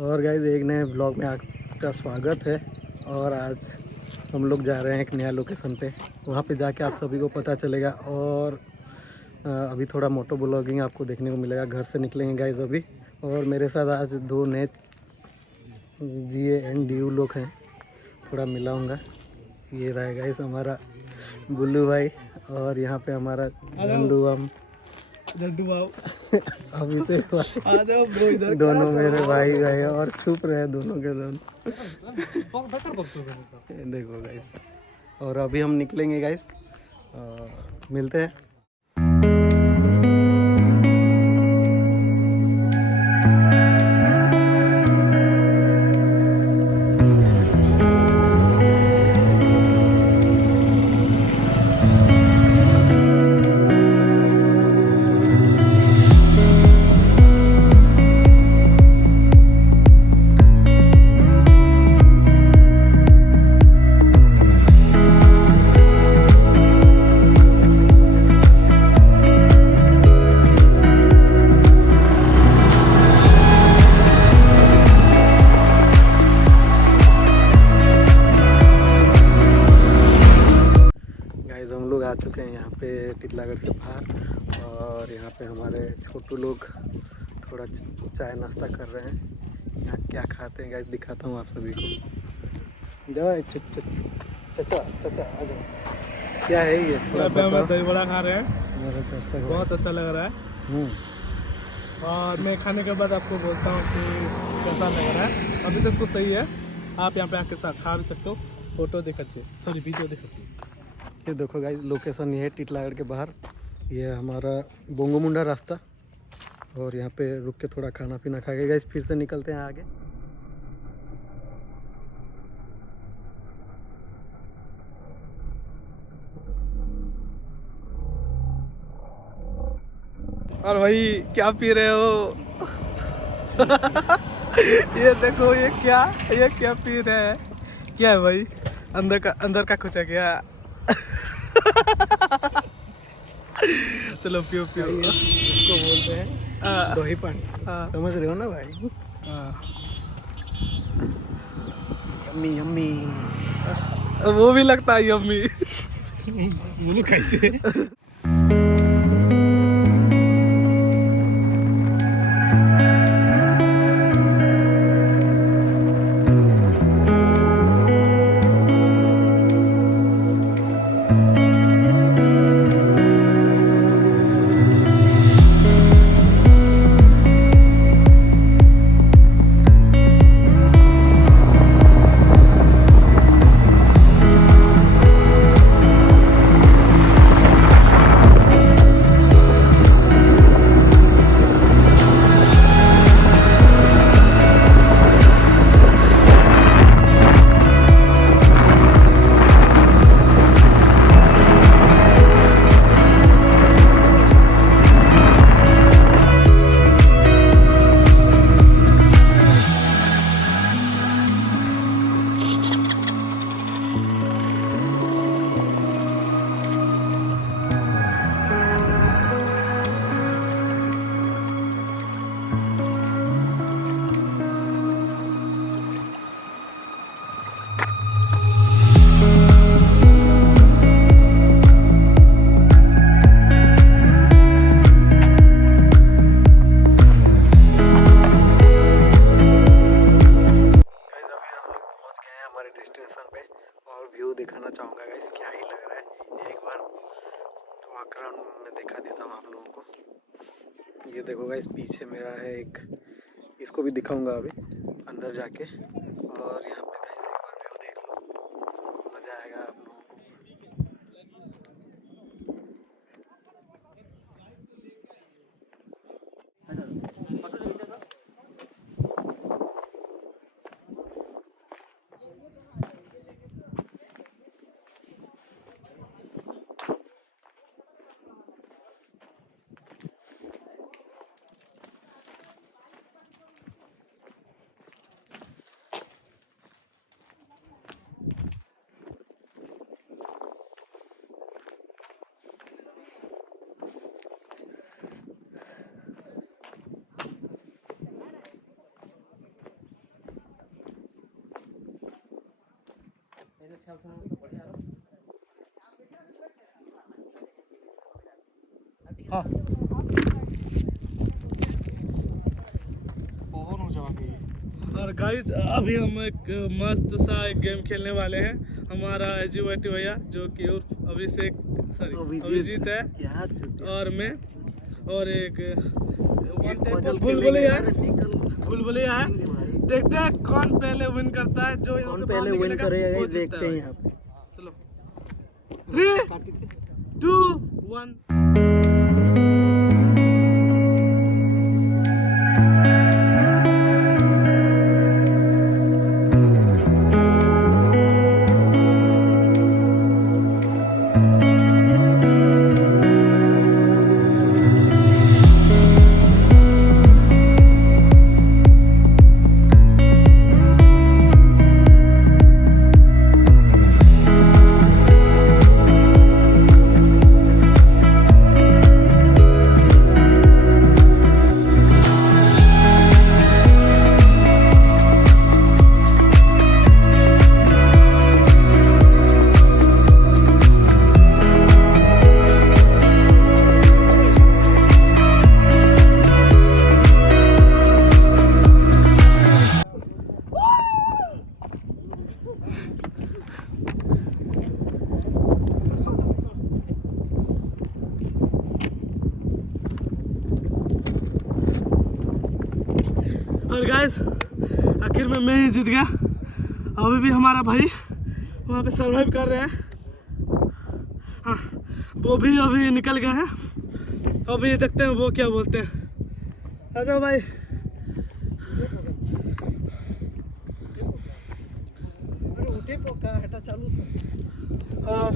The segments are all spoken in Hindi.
और गाइस एक नए ब्लॉग में आपका स्वागत है। और आज हम लोग जा रहे हैं एक नया लोकेशन पे। वहाँ पे जाके आप सभी को पता चलेगा। और अभी थोड़ा मोटो ब्लॉगिंग आपको देखने को मिलेगा। घर से निकलेंगे गाइस अभी। और मेरे साथ आज दो नए GANDU लोग हैं, थोड़ा मिलाऊंगा। ये रहा गाइस हमारा बुल्लू भाई, और यहाँ पे हमारा जड्डू बाबू अभिषेक भाई। आ जाओ ब्रो इधर। दोनों मेरे भाई गए और छुप रहे हैं दोनों के दोनों। देखो गाइस, और अभी हम निकलेंगे गाइस, मिलते हैं। हम लोग आ चुके हैं यहाँ पे टिटलागढ़ से बाहर। और यहाँ पे हमारे छोटू लोग थोड़ा चाय नाश्ता कर रहे हैं। यहाँ क्या खाते हैं गाइस दिखाता हूँ आप सभी को। जाओ चाचा चाचा आ जाओ। क्या है ये थोड़ा बताओ। दही बड़ा खा रहे हैं, मेरे दर्शक बहुत अच्छा लग रहा है। और मैं खाने के बाद आपको बोलता हूँ कि कैसा लग रहा है। अभी तक तो सही है। आप यहाँ पे आके साथ खा भी सकते हो। फोटो देखिए, सॉरी वीडियो देखिए। ये देखो गाइस, लोकेशन ये है टिटलागढ़ के बाहर। ये हमारा बोंगो मुंडा रास्ता। और यहाँ पे रुक के थोड़ा खाना पीना खा के गाइस फिर से निकलते हैं आगे। और भाई क्या पी रहे हो? ये देखो, ये क्या पी रहे हैं? क्या है भाई? अंदर का कुछ है क्या? चलो पियो पियो। इसको बोलते हैं दही पानी। समझ रहे हो ना भाई? Yummy yummy. वो भी लगता है यम्मी। मुझे कैसे डेस्टिनेशन पे। और व्यू दिखाना चाहूँगा गाइस, क्या ही लग रहा है। एक बार वॉकराउंड में दिखा देता हूँ आप लोगों को। ये देखो गाइस, पीछे मेरा है एक, इसको भी दिखाऊंगा अभी अंदर जाके। और यहाँ पे गाइस एक बार व्यू देख लो, मज़ा आएगा आप लोगों को। हाँ ओवर हो जाओगे। और गाइस अभी हम एक मस्त सा एक गेम खेलने वाले हैं। हमारा एजुएटी भैया जो कि अभिषेक सॉरी अभिजीत है और मैं और एक बुलबुलिया है। देखते हैं कौन पहले विन करता है, जो कौन पहले विन करेगा वो देखते जीतता हैं है। यहाँ पे। चलो 3 2 1। और गाइस आखिर में मैं ही जीत गया। अभी भी हमारा भाई वहाँ पे सरवाइव कर रहे हैं। हाँ वो भी अभी निकल गए हैं। अभी देखते हैं वो क्या बोलते हैं। आ जाओ भाई। और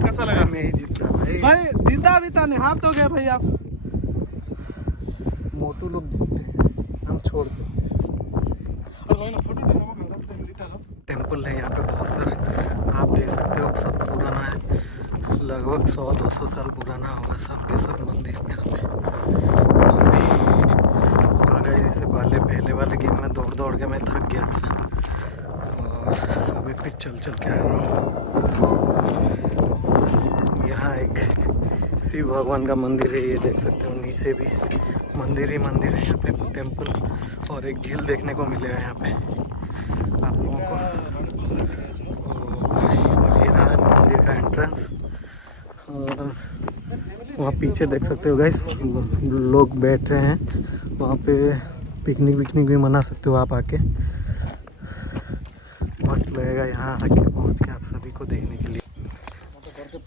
कैसा लगा? मैं ही जीता भाई। भाई जीता भी था नहीं, हार तो गए भाई आप। मोटू लोग जीतते हैं, हम छोड़ देते हैं। टेम्पल है यहाँ पे बहुत सारे, आप देख सकते हो सब पुराना है, लगभग 100-200 साल पुराना होगा सब के सब मंदिर यहाँ पे। आ गए इससे पहले वाले गेम में दौड़ के मैं थक गया था और अभी फिर चल के आ रहा हूँ। यहाँ एक शिव भगवान का मंदिर है, ये देख सकते हो। नीचे भी मंदिर ही मंदिर है यहाँ पे, टेम्पल और एक झील देखने को मिलेगा यहाँ पे आप लोगों को। और ये रहा मंदिर का एंट्रेंस। और वहाँ पीछे देख सकते हो गाइस लोग बैठ रहे हैं, वहाँ पे पिकनिक भी मना सकते हो आप आके। मस्त लगेगा यहाँ आके पहुँच के आप सभी को देखने के लिए।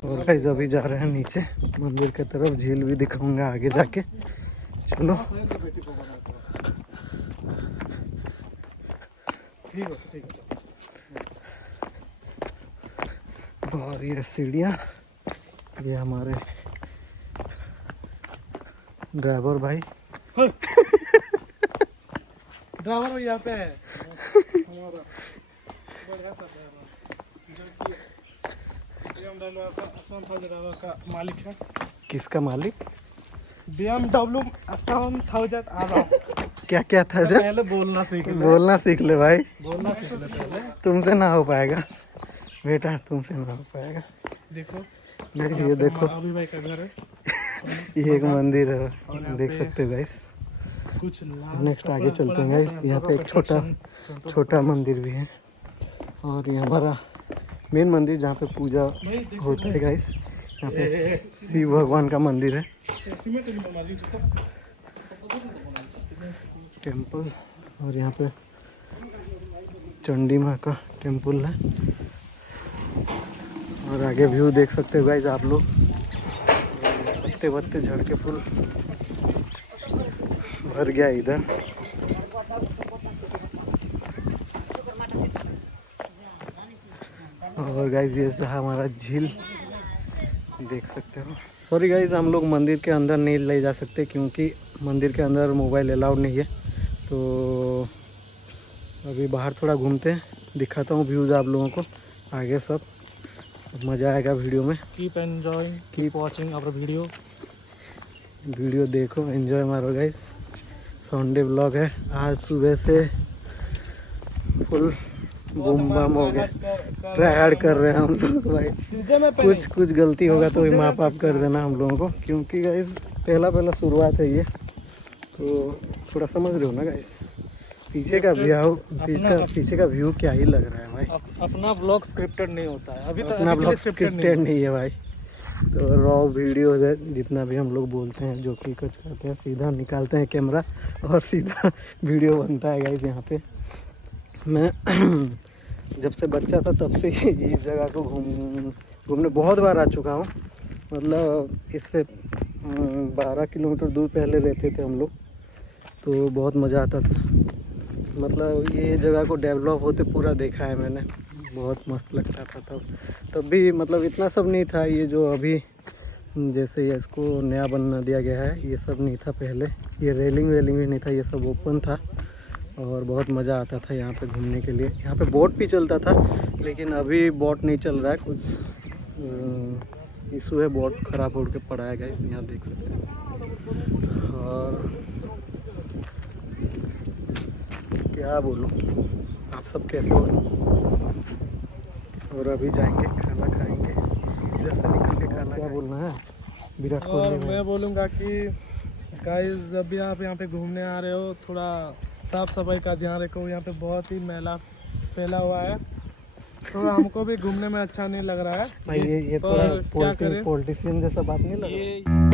और गाइस अभी जा रहे हैं नीचे मंदिर की तरफ, झील भी दिखाऊंगा आगे जाके। चलो और ये सीढ़ियाँ, ये हमारे ड्राइवर भाई। ड्राइवर यहाँ पे है हमारा बढ़िया सा ड्राइवर, जो कि BMW Aswan ड्राइवर का मालिक है। किसका मालिक? BMW Aswan आ रहा। क्या क्या था जब? पहले बोलना सीख ले भाई, बोलना सीख ले पहले। तुमसे ना हो पाएगा बेटा, तुमसे ना हो पाएगा। देखो ये देखो अभी भाई का घर है, ये एक मंदिर है, देख सकते हो गाइस। कुछ नेक्स्ट आगे चलते हैं गाइस। यहाँ पे एक छोटा मंदिर भी है और ये हमारा मेन मंदिर जहाँ पे पूजा होता है गाइस। यहाँ पे शिव भगवान का मंदिर है, टेम्पल। और यहाँ पे चंडी माँ का टेम्पल है। और आगे व्यू देख सकते हो गाइस आप लोग, पत्ते झड़ के फूल भर गया इधर। और गाइस ये हमारा झील देख सकते हो। सॉरी गाइस हम लोग मंदिर के अंदर नहीं ले जा सकते क्योंकि मंदिर के अंदर मोबाइल अलाउड नहीं है। तो अभी बाहर थोड़ा घूमते हैं, दिखाता हूँ व्यूज़ आप लोगों को आगे सब, मज़ा आएगा वीडियो में। Keep enjoying, keep watching our video देखो, एंजॉय मारो गाइस। संडे व्लॉग है, आज सुबह से फुल बूम बम हो गया, ट्राई हार्ड कर रहे हैं हम लोग भाई। कुछ गलती होगा तो माफ आप कर देना हम लोगों को, क्योंकि गाइस पहला शुरुआत है ये, तो थोड़ा समझ रहे हो ना गाइस। पीछे का व्यू क्या ही लग रहा है भाई। अपना ब्लॉग स्क्रिप्टेड नहीं होता है अभी, अपना ब्लॉग स्क्रिप्टेड नहीं है भाई। तो रॉ वीडियो है, जितना भी हम लोग बोलते हैं जो कि कुछ करते हैं सीधा निकालते हैं कैमरा और सीधा वीडियो बनता है गाइस। यहाँ पे मैं जब से बच्चा था तब से ही इस जगह को घूमने बहुत बार आ चुका हूँ। मतलब इससे 12 किलोमीटर दूर पहले रहते थे हम लोग, तो बहुत मज़ा आता था। मतलब ये जगह को डेवलप होते पूरा देखा है मैंने, बहुत मस्त लगता था तब भी। मतलब इतना सब नहीं था, ये जो अभी जैसे इसको नया बना दिया गया है ये सब नहीं था पहले। ये रेलिंग भी नहीं था, ये सब ओपन था और बहुत मज़ा आता था यहाँ पे घूमने के लिए। यहाँ पे बोट भी चलता था, लेकिन अभी बोट नहीं चल रहा है, कुछ इशू है, बोट ख़राब हो के पड़ा है गाइस, यहाँ देख सकते हैं। और क्या बोलूँ, आप सब कैसे हो? और अभी जाएंगे खाना खाएंगे, इधर से निकल के खाना। क्या बोलना है विराट कोहली? मैं बोलूँगा कि गाइस जब भी आप यहाँ पे घूमने आ रहे हो थोड़ा साफ सफाई का ध्यान रखो। यहाँ पे बहुत ही मैला फैला हुआ है, थोड़ा हमको भी घूमने में अच्छा नहीं लग रहा है भाई। ये थोड़ा पॉलिटिशियन जैसा बात नहीं लग रहा?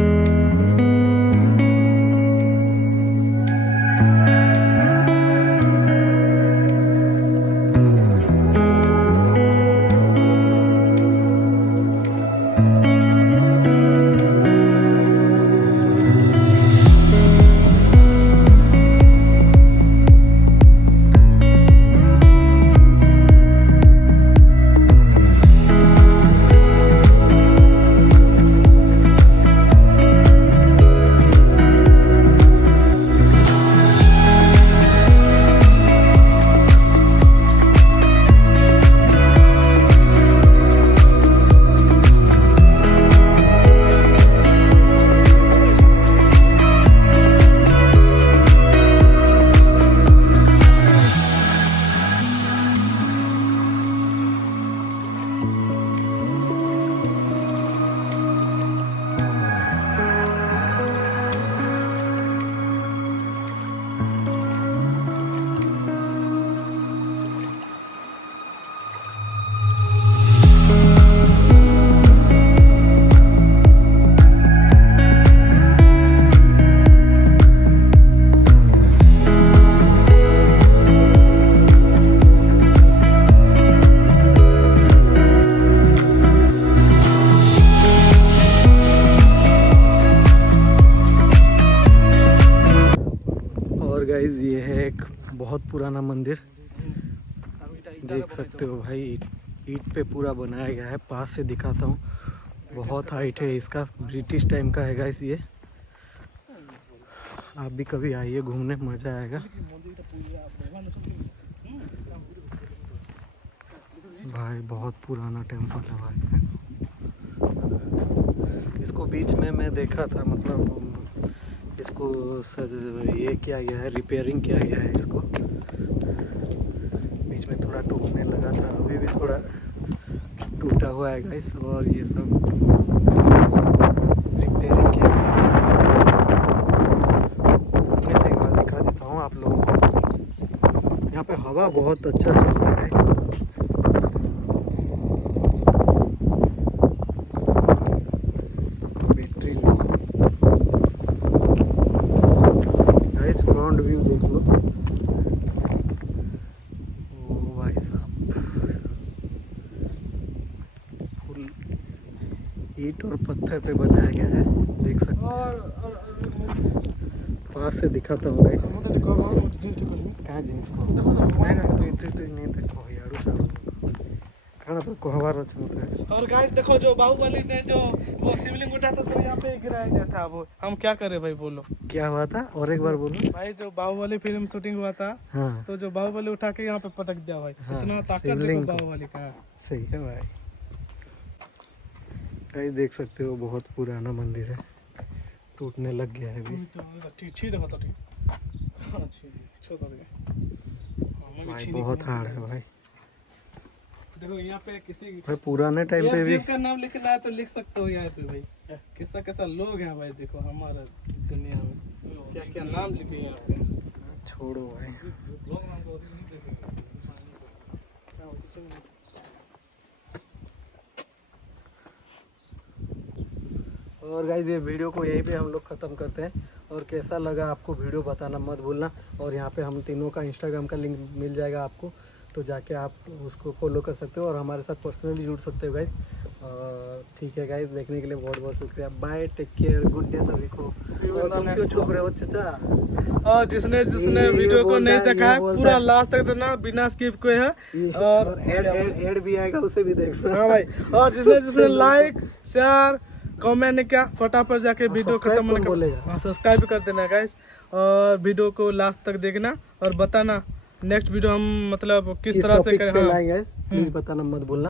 गाइस ये है एक बहुत पुराना मंदिर, देख सकते हो भाई। ईंट पे पूरा बनाया गया है, पास से दिखाता हूँ, बहुत हाइट है इसका, ब्रिटिश टाइम का है गाइस ये। आप भी कभी आइए घूमने, मज़ा आएगा भाई। बहुत पुराना टेम्पल है भाई। इसको बीच में मैं देखा था, मतलब इसको ये किया गया है, रिपेयरिंग किया गया है इसको। बीच में थोड़ा टूटने लगा था, अभी भी थोड़ा टूटा हुआ है गाइस। और ये सब रिपेयरिंग किया गया है। सामने से एक बार दिखा देता हूँ आप लोगों को। यहाँ पे हवा बहुत अच्छा चल रहा है गाइस। फ्रंट व्यू देख लो, ओ भाई साहब, फुल ईंट और पत्थर पे बनाया गया है, देख सकते हैं। पास से दिखाता हूँ गाइस। कहाँ जींस को नहीं देखो यार सब खाना तो कोहबार होता है। और गाइस देखो, जो बाहुबली ने जो वो शिवलिंग उठा था तो यहाँ पे गिराया गया था, वो हम क्या करें भाई, बोलो क्या हुआ था? और एक बार बोलो भाई। जो बाहुबली फिल्म शूटिंग हुआ था, हाँ, तो जो बाहुबली उठा के यहाँ पे पटक दिया भाई। हाँ, इतना ताकत देखो बाहुबली का। सही है भाई। भाई देख सकते हो बहुत पुराना मंदिर है, टूटने लग गया है अभी। देखो तो ठीक। भाई बहुत हार्ड है भाई। देखो यहाँ पे किसी भाई पुराने टाइम पे भी जीव का नाम लिखना है तो लिख सकते हो यहाँ पे भाई। कैसा कैसा लोग हैं भाई, देखो हमारा दुनिया में क्या क्या नाम लिखे यहाँ पे। छोड़ो भाई। और गाइस ये वीडियो को यहीं पे हम लोग ख़त्म करते हैं। और कैसा लगा आपको वीडियो बताना मत भूलना। और यहाँ पे हम तीनों का इंस्टाग्राम का लिंक मिल जाएगा आपको, तो जाके आप उसको फॉलो कर सकते हो और हमारे साथ पर्सनली जुड़ सकते हो गाइस। ठीक है गाइस, देखने के लिए बहुत बहुत शुक्रिया। Bye, take care, good day सभी को। और तुम क्यों छुप रहे हो चाचा? और जिसने ये वीडियो को बोलता नहीं है, देखा ये है बोलता पूरा है। लास्ट तक देना बिना स्किप किए है। और एड भी आएगा, उसे भी देखना। हाँ भाई, और जिसने लाइक शेयर कमेंट नहीं किया फटाफट जाके वीडियो सब्सक्राइब खत्म कौन होने बोलेगा? के सब्सक्राइब कर देना गाइस। और वीडियो को लास्ट तक देखना और बताना नेक्स्ट वीडियो हम मतलब किस इस तरह से टॉपिक करें। पे हाँ लाएंगे गाइस, प्लीज बताना मत भूलना।